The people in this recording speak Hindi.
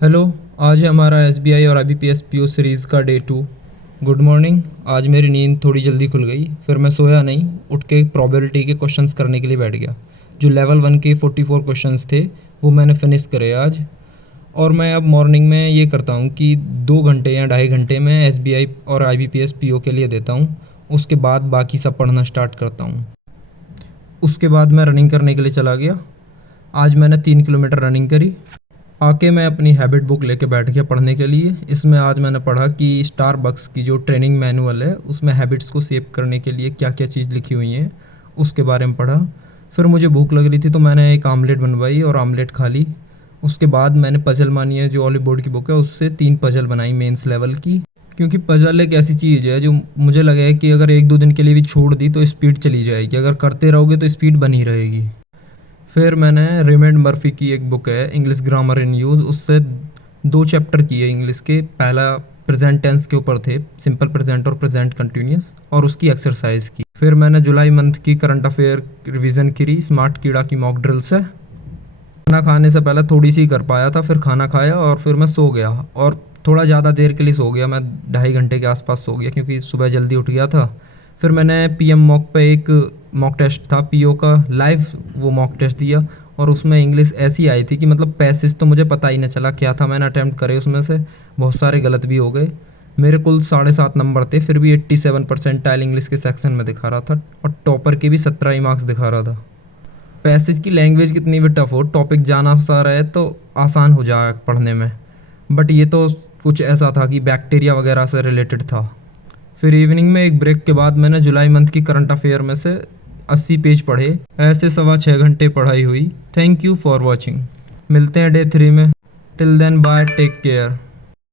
हेलो। आज है हमारा एसबीआई और आईबीपीएस पीओ सीरीज़ का डे 2। Good morning. आज मेरी नींद थोड़ी जल्दी खुल गई, फिर मैं सोया नहीं, उठ के प्रोबेबिलिटी के क्वेश्चंस करने के लिए बैठ गया। जो लेवल 1 के 44 क्वेश्चंस थे वो मैंने फिनिश करे आज। और मैं अब मॉर्निंग में ये करता हूँ कि 2 घंटे या 2.5 घंटे में एसबीआई और आईबीपीएस पीओ के लिए देता हूँ। उसके बाद बाकी सब पढ़ना स्टार्ट करता हूँ। उसके बाद मैं रनिंग करने के लिए चला गया। आज मैंने 3 किलोमीटर रनिंग करी। आके मैं अपनी हैबिट बुक लेके बैठ गया पढ़ने के लिए। इसमें आज मैंने पढ़ा कि स्टारबक्स की जो ट्रेनिंग मैनुअल है उसमें हैबिट्स को सेव करने के लिए क्या क्या चीज़ लिखी हुई हैं उसके बारे में पढ़ा। फिर मुझे भूख लग रही थी तो मैंने एक आमलेट बनवाई और आमलेट खा ली। उसके बाद मैंने पजल मानिए जो ऑलिव बोर्ड की बुक है उससे 3 पजल बनाई मेंस लेवल की, क्योंकि पजल एक ऐसी चीज़ है जो मुझे लगा है कि अगर 1-2 दिन के लिए भी छोड़ दी तो स्पीड चली जाएगी, अगर करते रहोगे तो स्पीड बनी रहेगी। फिर मैंने रेमंड मर्फी की एक बुक है इंग्लिश ग्रामर इन यूज़, उससे 2 चैप्टर किए इंग्लिश के। पहला प्रेजेंट टेंस के ऊपर थे, सिंपल प्रेजेंट और प्रेजेंट कंटिन्यूस, और उसकी एक्सरसाइज की। फिर मैंने जुलाई मंथ की करंट अफेयर रिवीजन करी स्मार्ट कीड़ा की मॉक ड्रिल से। खाना खाने से पहले थोड़ी सी कर पाया था, फिर खाना खाया और फिर मैं सो गया, और थोड़ा ज़्यादा देर के लिए सो गया। मैं 2.5 घंटे के आसपास सो गया क्योंकि सुबह जल्दी उठ गया था। फिर मैंने पीएम मॉक पे एक मॉक टेस्ट था पीओ का लाइव, वो मॉक टेस्ट दिया, और उसमें इंग्लिश ऐसी आई थी कि मतलब पैसेज तो मुझे पता ही नहीं चला क्या था। मैंने अटैम्प्ट करे, उसमें से बहुत सारे गलत भी हो गए। मेरे कुल 7.5 नंबर थे, फिर भी 87% इंग्लिश के सेक्शन में दिखा रहा था, और टॉपर के भी 17 ही मार्क्स दिखा रहा था। पैसेज की लैंग्वेज कितनी भी टफ हो, टॉपिक जाना सा रहे तो आसान हो जाए पढ़ने में। बट ये तो कुछ ऐसा था कि बैक्टीरिया वगैरह से रिलेटेड था। फिर इवनिंग में एक ब्रेक के बाद मैंने जुलाई मंथ की करंट अफेयर में से 80 पेज पढ़े। ऐसे 6.25 घंटे पढ़ाई हुई। Thank you for watching. मिलते हैं डे 3 में। Till then bye, take care.